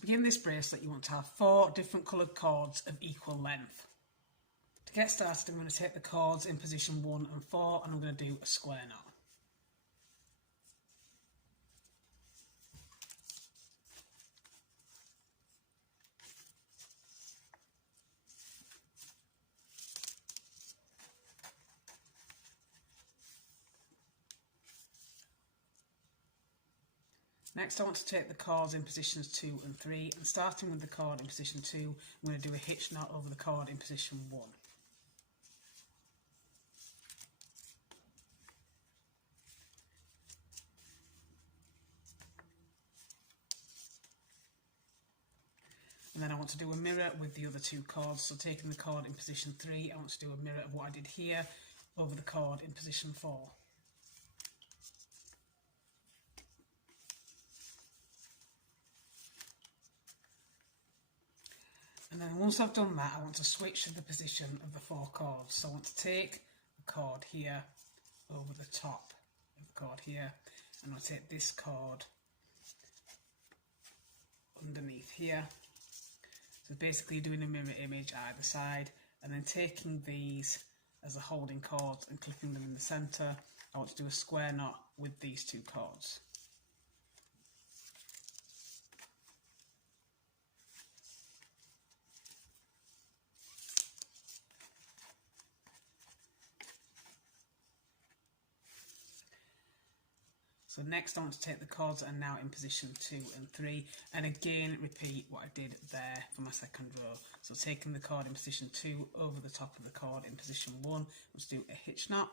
To begin this bracelet, you want to have 4 different coloured cords of equal length. To get started, I'm going to take the cords in position 1 and 4 and I'm going to do a square knot. Next, I want to take the cords in positions 2 and 3, and starting with the cord in position 2, I'm going to do a hitch knot over the cord in position 1. And then I want to do a mirror with the other 2 cords, so taking the cord in position 3, I want to do a mirror of what I did here over the cord in position 4. And then once I've done that, I want to switch to the position of the 4 cords. So I want to take the cord here over the top of the cord here, and I'll take this cord underneath here. So basically doing a mirror image either side, and then taking these as the holding cords and clipping them in the centre. I want to do a square knot with these 2 cords. So next I want to take the cords that are now in position 2 and 3 and again repeat what I did there for my second row. So taking the cord in position 2 over the top of the cord in position 1, let's do a hitch knot.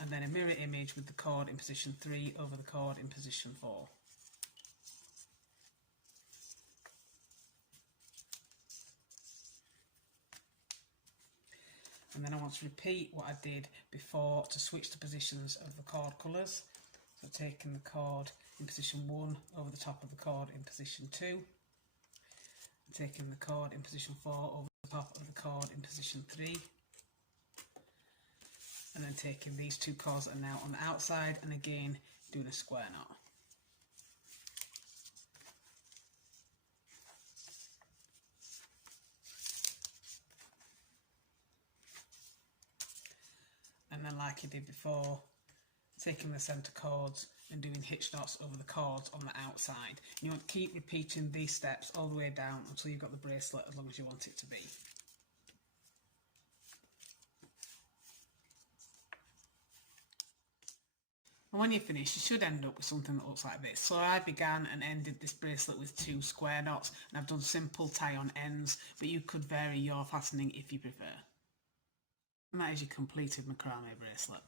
And then a mirror image with the cord in position 3 over the cord in position 4. And then I want to repeat what I did before to switch the positions of the cord colours. So taking the cord in position 1 over the top of the cord in position 2. And taking the cord in position 4 over the top of the cord in position 3. And then taking these 2 cords that are now on the outside and again doing a square knot. And then like I did before, taking the centre cords and doing hitch knots over the cords on the outside. You want to keep repeating these steps all the way down until you've got the bracelet as long as you want it to be. And when you're finished, you should end up with something that looks like this. So I began and ended this bracelet with 2 square knots, and I've done simple tie-on ends, but you could vary your patterning if you prefer. And that is your completed macrame bracelet.